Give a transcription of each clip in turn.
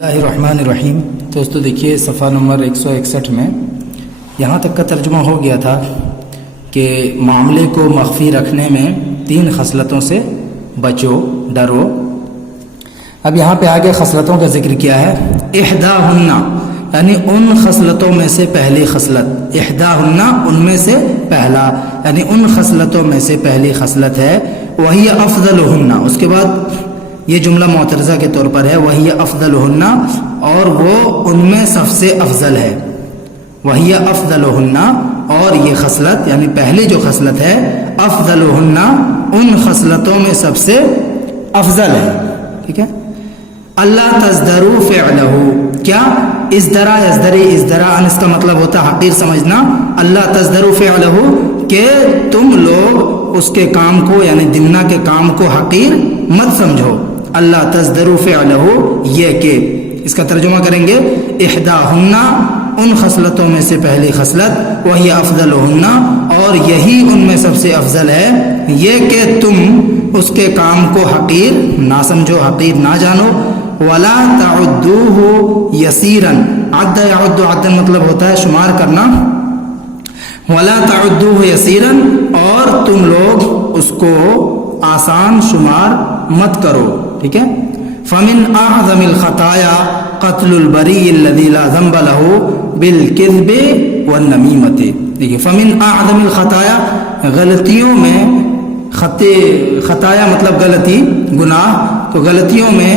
اللہ الرحمن الرحیم۔ دوستو دیکھیے صفحہ نمبر 161 میں یہاں تک کا ترجمہ ہو گیا تھا کہ معاملے کو مخفی رکھنے میں 3 خصلتوں سے بچو، ڈرو۔ اب یہاں پہ آگے خصلتوں کا ذکر کیا ہے۔ احداہن یعنی ان خصلتوں میں سے پہلی خصلت، احداہن ان میں سے پہلا، یعنی ان خصلتوں میں سے پہلی خصلت ہے وہی افضلہن۔ اس کے بعد یہ جملہ معترضہ کے طور پر ہے، وہی افضلہن، اور وہ ان میں سب سے افضل ہے۔ وہی افضلہن، اور یہ خصلت یعنی پہلی جو خصلت ہے، افضلہن ان خصلتوں میں سب سے افضل ہے۔ ٹھیک ہے۔ اللہ تزدروا فعلہ، کیا ازدرا ازدراء اس کا مطلب ہوتا ہے حقیر سمجھنا۔ اللہ تزدروا فعلہ کہ تم لوگ اس کے کام کو یعنی دمنہ کے کام کو حقیر مت سمجھو۔ اللہ تزدروا فعلہ، یہ کہ اس کا ترجمہ کریں گے احداہن ان خصلتوں میں سے پہلی خصلت، وہی افضلہن، اور یہی ان میں سب سے افضل ہے، یہ کہ تم اس کے کام کو حقیر نہ سمجھو، حقیر نہ جانو۔ ولا تعدوه یسیرا، عد یعد عد مطلب ہوتا ہے شمار کرنا۔ ولا تعدوه یسیرا، اور تم لوگ اس کو آسان شمار مت کرو۔ ٹھیک ہے۔ فمن اعظم الخطایا قتل البری الذی لا ذنب له بالکذب والنمیمۃ۔ دیکھیے فمن اعظم الخطایا، غلطیوں میں، خطایا مطلب غلطی، گناہ، تو غلطیوں میں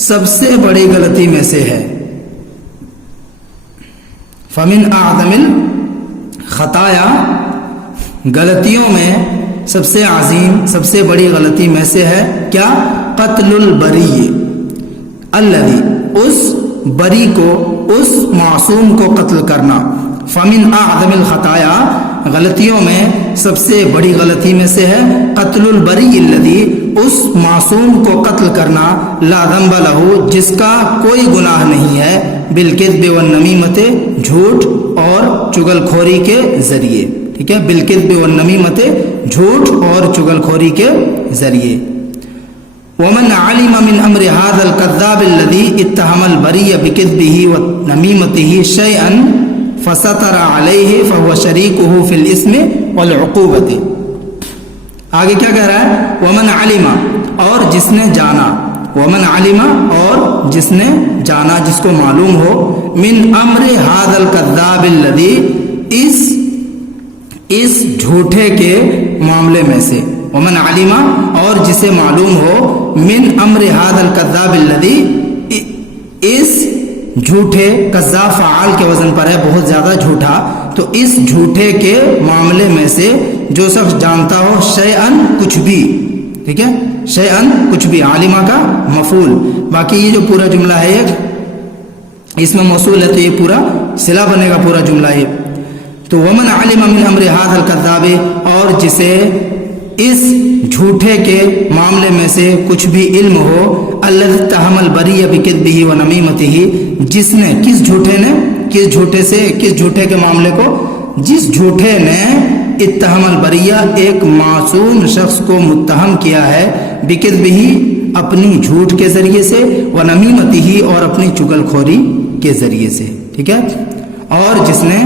سب سے بڑی غلطی میں سے ہے۔ فمن اعظم الخطایا، غلطیوں میں سب سے عظیم، سب سے بڑی غلطی میں سے ہے کیا؟ قتل البری الذی، اس بری کو، اس معصوم کو قتل کرنا۔ فمن اعظم الخطایا، غلطیوں میں سب سے بڑی غلطی میں سے ہے قتل البری الذی، اس معصوم کو قتل کرنا، لا ذنب لہ جس کا کوئی گناہ نہیں ہے، بالکذب والنمیمۃ جھوٹ اور چغل کھوری کے ذریعے۔ ٹھیک ہے، بالکذب والنمیمۃ جھوٹ اور چغل کھوری کے ذریعے۔ ومن علم من امر هذا الكذاب الذي اتهم البري بكذبه ونميمته شيئا فستر عليه فهو شريكه في الاثم والعقوبة۔ آگے کیا کہہ رہا ہے؟ ومن علم، اور جس نے جانا، ومن علم اور جس نے جانا، جس کو معلوم ہو، من امر هذا الكذاب الذي، اس جھوٹے کے معاملے میں سے، ومن علم اور جسے معلوم ہو، من امر هذا الكذاب الذي، اس جھوٹے، کذاب فعال کے وزن پر ہے، بہت زیادہ جھوٹا، تو اس جھوٹے کے معاملے میں سے جو شخص جانتا ہو، شیئن کچھ بھی۔ ٹھیک ہے، شیئن کچھ بھی، عالمہ کا مفعول۔ باقی یہ جو پورا جملہ ہے اس میں موصول ہے تو یہ پورا صلہ بنے گا پورا جملہ یہ۔ تو ومن علم من امر هذا الكذاب، اور جسے اس جھوٹے کے معاملے میں سے کچھ بھی علم ہو، الذی اتهم البری بکذبہ ونمیمتہ، جس نے، کس جھوٹے نے، کس جھوٹے سے، کس جھوٹے کے معاملے کو، جس جھوٹے نے اتهم البری ایک معصوم شخص کو متہم کیا ہے، بکذبہ اپنی جھوٹ کے ذریعے سے، ونمیمتہ اور اپنی چغل کھوری کے ذریعے سے۔ ٹھیک ہے، اور جس نے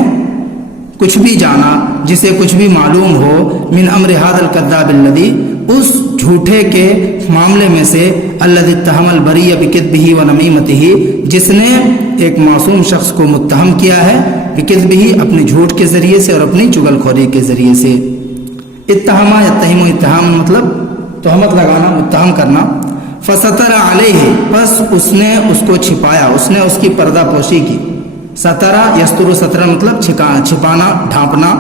کچھ بھی جانا، جسے کچھ بھی معلوم ہو، من امر هذا الكذاب الذی، اس جھوٹے کے معاملے میں سے، الذی اتهم البری بکذبہ ونمیمتہ، جس نے ایک معصوم شخص کو متہم کیا ہے، بکذبہ اپنے جھوٹ کے ذریعے سے اور اپنی چغل کھوری کے ذریعے سے۔ اتہما یتہم، اتہام مطلب تہمت لگانا، متہم کرنا۔ فستر علیہ، پس اس نے اس کو چھپایا، اس نے اس کی پردہ پوشی کی۔ سترہ یستر، سترہ مطلب چھپانا، ڈھانپنا۔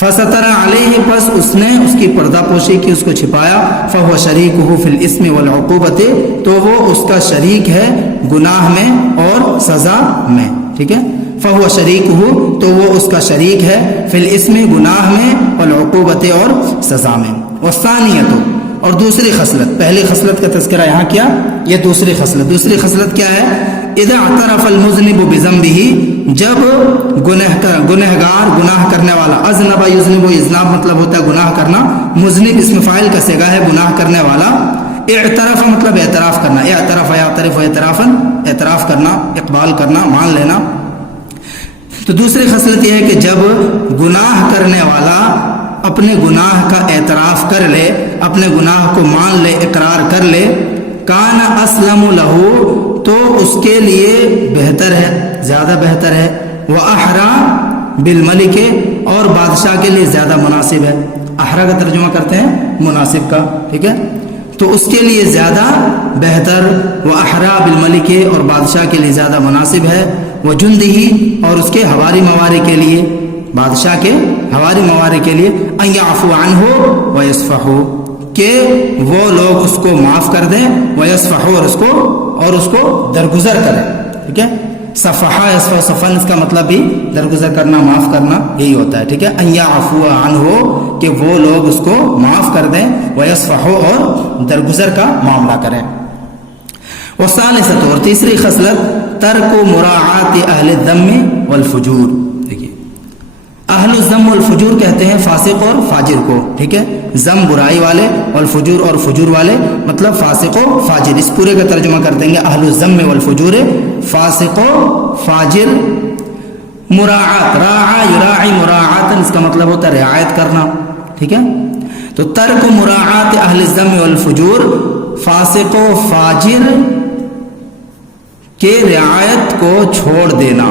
فستر علیہ، پس اس نے اس کی پردہ پوشی کی، اس کو چھپایا۔ فہو شریکہ فی الاثم والعقوبۃ، تو وہ اس کا شریک ہے گناہ میں اور سزا میں۔ ٹھیک ہے، فہو شریکہ، تو وہ اس کا شریک ہے، فی الاثم گناہ میں، والعقوبۃ اور سزا میں۔ والثانیۃ، اور دوسری خصلت، پہلی خصلت کا تذکرہ یہاں کیا، یہ دوسری خصلت۔ دوسری خصلت کیا ہے؟ اذا اعترف المذنب بذنبه، جب گنہگار، گناہ کرنے والا، اذنب یذنب، اذناب مطلب ہوتا ہے گناہ کرنا، مذنب اسم فاعل کا صیغہ ہے گناہ کرنے والا، اعترف مطلب اعتراف کرنا، اعترف یعترف اعترافن، اعتراف کرنا، اقبال کرنا، مان لینا۔ تو دوسری خصلت یہ ہے کہ جب گناہ کرنے والا اپنے گناہ کا اعتراف کر لے، اپنے گناہ کو مان لے، اقرار کر لے، کان اسلم لہو تو اس کے لیے بہتر ہے، زیادہ بہتر ہے، واحرا بالملک اور بادشاہ کے لیے زیادہ مناسب ہے۔ احرا کا ترجمہ کرتے ہیں مناسب کا، ٹھیک ہے، تو اس کے لیے زیادہ بہتر، واحرا بالملک اور بادشاہ کے لیے زیادہ مناسب ہے، وجندہ اور اس کے حواری مواری کے لیے، بادشاہ کے حواری مواری کے لیے، ان یعفو عنہ ویصفحوا کہ وہ لوگ اس کو معاف کر دیں، ویصفحوا اور اس کو درگزر کریں، ٹھیک ہے، صفحہ یصفح صفن اس کا مطلب بھی درگزر کرنا، معاف کرنا یہی ہوتا ہے، ٹھیک ہے، ان یعفو عنہ کہ وہ لوگ اس کو معاف کر دیں، ویصفحوا اور درگزر کا معاملہ کریں۔ والثالثۃ اور تیسری خصلت ترک مراعات اہل الذم والفجور، دیکھیے اہل الذم والفجور کہتے ہیں فاسق اور فاجر کو، ٹھیک ہے، ذم برائی والے، والفجور اور فجور والے مطلب فاسق و فاجر، اس پورے کا ترجمہ کر دیں گے اہل الذم والفجور، فاسق و فاجر۔ مراعات، راعا یراعی مراعاتن اس کا مطلب ہوتا ہے رعایت کرنا، ٹھیک ہے، تو ترک مراعات اہل الذم والفجور فاسق و فاجر کے رعایت کو چھوڑ دینا،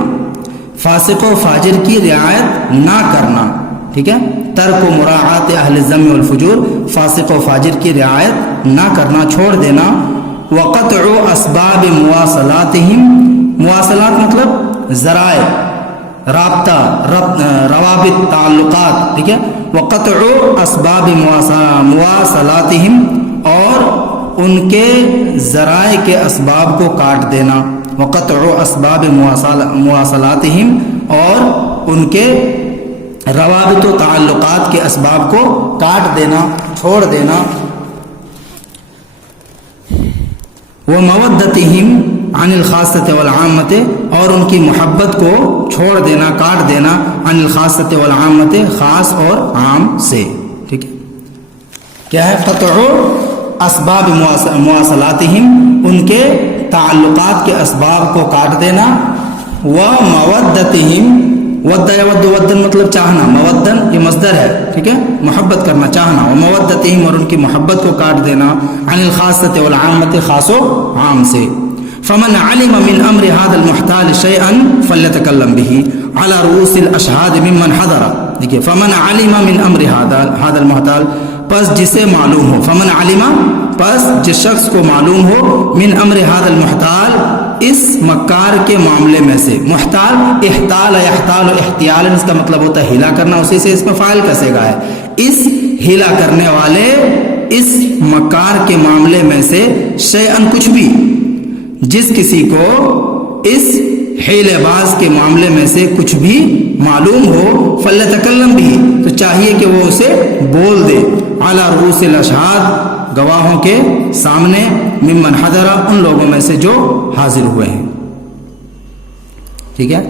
فاسق و فاجر کی رعایت نہ کرنا، ٹھیک ہے، ترک مراعات اہل الذم والفجور فاسق و فاجر کی رعایت نہ کرنا، چھوڑ دینا۔ وقطع اسباب مواصلاتہم، مواصلات مطلب ذرائع، رابطہ، روابط، تعلقات، ٹھیک ہے، وقطع اسباب مواصلاتہم اور ان کے ذرائع کے اسباب کو کاٹ دینا، وقطع اسباب مواصلاتہم اور ان کے روابط و تعلقات کے اسباب کو کاٹ دینا، چھوڑ دینا۔ ومودتہم عن الخاصۃ والعامۃ اور ان کی محبت کو چھوڑ دینا، کاٹ دینا، عن الخاصۃ والعامۃ خاص اور عام سے، ٹھیک ہے، کیا ہے قطع اسباب مواصلاتہم ان کے تعلقات کے اسباب کو کاٹ دینا، ومودتہم ود یود ودن مطلب چاہنا، مودن یہ مصدر ہے، ٹھیک ہے، محبت کرنا، چاہنا، ومودتہم اور ان کی محبت کو کاٹ دینا، عن الخاصۃ والعامۃ خاص و عام سے۔ فمن علم من امر هذا المحتال شيئا فليتكلم به على رؤوس الاشهاد ممن حضر، دیکھیے فمن علم من امر هذا المحتال پس جسے معلوم ہو، فمن علم پس جس شخص کو معلوم ہو، من امر هذا المحتال اس مکار کے معاملے میں سے، محتال احتال یحتال احتیال اس کا مطلب ہوتا ہے ہلا کرنا، اسی سے اس میں فاعل کا صیغہ ہے، اس ہلا کرنے والے اس مکار کے معاملے میں سے شیئن کچھ بھی، جس کسی کو اس حیلے باز کے معاملے میں سے کچھ بھی معلوم ہو، فلیتکلم بھی تو چاہیے کہ وہ اسے بول دے، علی رؤوس الاشہاد گواہوں کے سامنے، ممن حضر ان لوگوں میں سے جو حاضر ہوئے ہیں، ٹھیک ہے،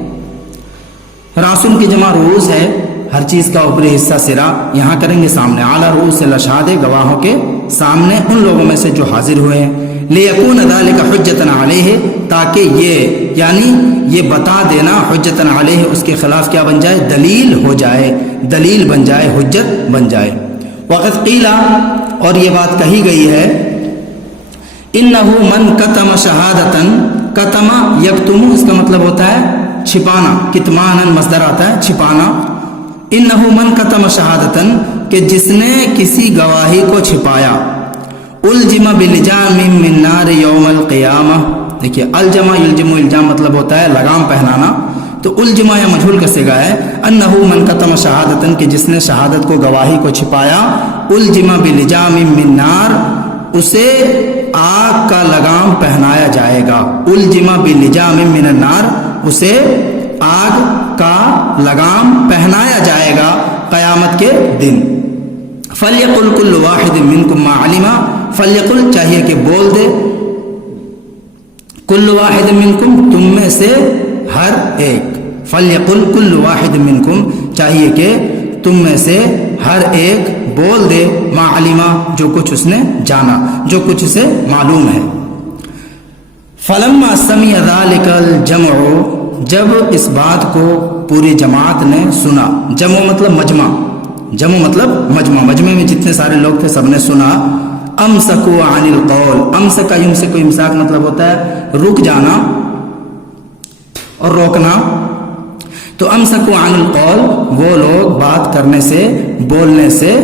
راسن کی جمع رؤوس ہے، ہر چیز کا اوپری حصہ سرا، یہاں کریں گے سامنے، علی رؤوس الاشہاد گواہوں کے سامنے ان لوگوں میں سے جو حاضر ہوئے ہیں، لیکون ذلک حجتن علیہ تاکہ یہ یعنی یہ بتا دینا حجتن علیہ اس کے خلاف کیا بن جائے، دلیل ہو جائے، دلیل بن جائے، حجت بن جائے۔ وقت قیلا اور یہ بات کہی گئی ہے، انہ من کتم شہادتن، کتم یکتم اس کا مطلب ہوتا ہے چھپانا، کتمانن مصدر آتا ہے چھپانا، انہ من کتم شہادتن کہ جس نے کسی گواہی کو چھپایا، الجم بلجام من نار یوم القیامہ، دیکھیے الجمع یلجم الجام مطلب ہوتا ہے لگام پہنانا، تو الجمع یا مجھول کا صیغہ ہے، انہ من کتم شہادتن کہ جس نے شہادت کو گواہی کو چھپایا، الجم بلجام من نار اسے آگ کا لگام پہنایا جائے گا، الجم بلجام من النار اسے آگ کا لگام پہنایا جائے گا قیامت کے دن۔ فلیقل کل واحد منکم ما علم، فلیقل چاہیے کہ بول دے، کل واحد منکم تم میں سے ہر ایک، فلیقل کل واحد منکم چاہیے کہ تم میں سے ہر ایک بول دے ما علما جو کچھ اس نے جانا، جو کچھ اسے معلوم ہے۔ فلما سمع ذلك الجمع، جب اس بات کو پوری جماعت نے سنا، جمع مطلب مجمع، جمع مطلب مجمع، مجمع میں جتنے سارے لوگ تھے سب نے سنا، امسکوا عن القول، امسک یمسک، امساک مطلب ہوتا ہے رک جانا اور روکنا، تو امسکوا عن القول، وہ لوگ بات کرنے سے بولنے سے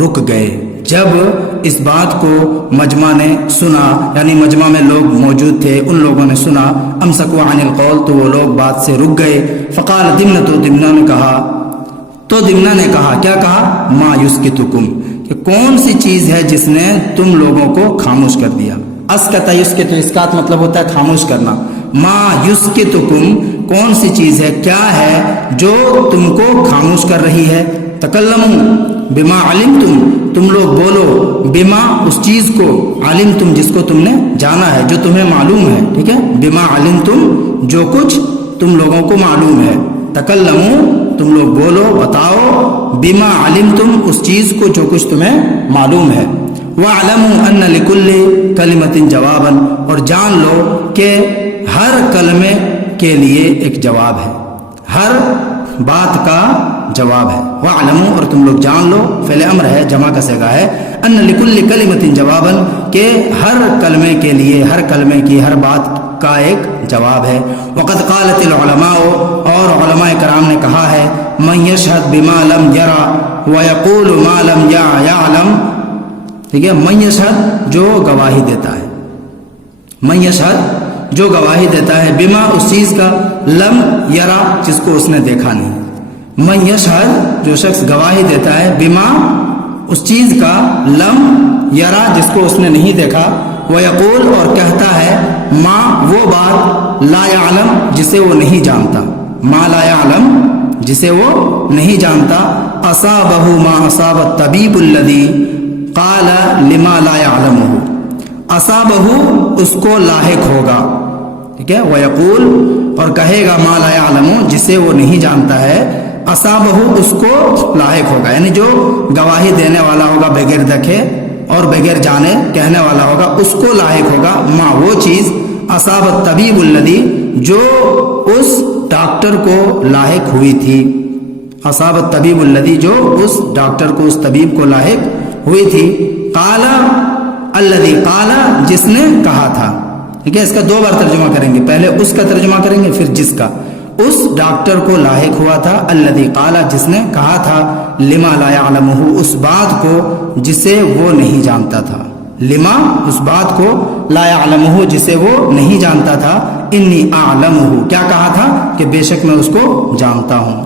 رک گئے۔ جب اس بات کو مجمع نے سنا، یعنی مجمع میں لوگ موجود تھے، ان لوگوں نے سنا، امسکوا عن القول، تو وہ لوگ بات سے رک گئے۔ فقال دمنۃ، دمنہ نے کہا، تو دمنہ نے کہا، کیا کہا؟ ما یسکتکم، کہ کون سی چیز ہے جس نے تم لوگوں کو خاموش کر دیا۔ اسکت یسکت، اسکات مطلب ہوتا ہے خاموش کرنا۔ ما یسکتکم، کون سی چیز ہے، کیا ہے جو تم کو خاموش کر رہی ہے؟ تکلموا بما علمتم، تم لوگ بولو، بما اس چیز کو، علمتم جس کو تم نے جانا ہے، جو تمہیں معلوم ہے، ٹھیک ہے، بما علمتم جو کچھ تم لوگوں کو معلوم ہے، تکلموا تم لوگ بولو، بتاؤ، بما علمتم اس چیز کو جو کچھ تمہیں معلوم ہے۔ وَاعْلَمُوا أَنَّ لِكُلِّ كَلِمَةٍ جَوَابًا، اور جان لو کہ ہر کلمے کے لیے ایک جواب ہے، ہر بات کا جواب ہے۔ وَاعْلَمُوا، اور تم لوگ جان لو، فعل امر ہے، جمع کا صیغہ ہے، أَنَّ لِكُلِّ كَلِمَةٍ جَوَابًا، کہ ہر کلمے کے لیے، ہر کلمے کی ہر بات کا ایک جواب ہے۔ وقد قالت العلماء، اور علماء کرام نے کہا ہے، من یشہد بما لم یرا ویقول ما لم یعلم، ٹھیک ہے، من یشہد جو گواہی دیتا ہے، من یشہد جو گواہی دیتا ہے، بما اس چیز کا، لم یرا جس کو اس نے دیکھا نہیں، من یشہد جو شخص گواہی دیتا ہے، بما اس چیز کا، لم یرا جس کو اس نے نہیں دیکھا، وَيَقُول اور کہتا ہے، ما وہ بات، لا يعلم جسے وہ نہیں جانتا، ما لا يعلم جسے وہ نہیں جانتا، أصابه ما أصاب الطبيب الذي قال لما لا يعلمه، أصابه اس کو لاحق ہوگا، ٹھیک ہے، وَيَقُول اور کہے گا، ما لا يعلم جسے وہ نہیں جانتا ہے، أصابه اس کو لاحق ہوگا، یعنی جو گواہی دینے والا ہوگا بغیر دیکھے اور بغیر جانے کہنے والا ہوگا، اس کو لاحق ہوگا، ما وہ چیز، اصاب الطبیب الذی جو اس ڈاکٹر کو لاحق ہوئی تھی، اصاب الطبیب الذی جو اس ڈاکٹر کو، اس طبیب کو لاحق ہوئی تھی، قال الذی قال جس نے کہا تھا، ٹھیک ہے، اس کا دو بار ترجمہ کریں گے، پہلے اس کا ترجمہ کریں گے پھر جس کا، اس ڈاکٹر کو لاحق ہوا تھا، الذی قال جس نے کہا تھا، لما لا يعلمه اس بات کو جسے وہ نہیں جانتا تھا، لما اس بات کو، لا يعلمه جسے وہ نہیں جانتا تھا، انی اعلمه کیا کہا تھا کہ بے شک میں اس کو جانتا ہوں۔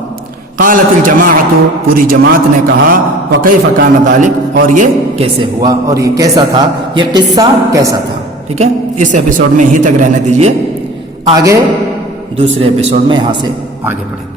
قالت الجماعت پوری جماعت نے کہا، وکیف کان ذلک اور یہ کیسے ہوا، اور یہ کیسا تھا، یہ قصہ کیسا تھا، ٹھیک ہے، اس ایپیسوڈ میں یہیں تک رہنے دیجئے، آگے دوسرے ایپیسوڈ میں یہاں سے آگے بڑھیں گے۔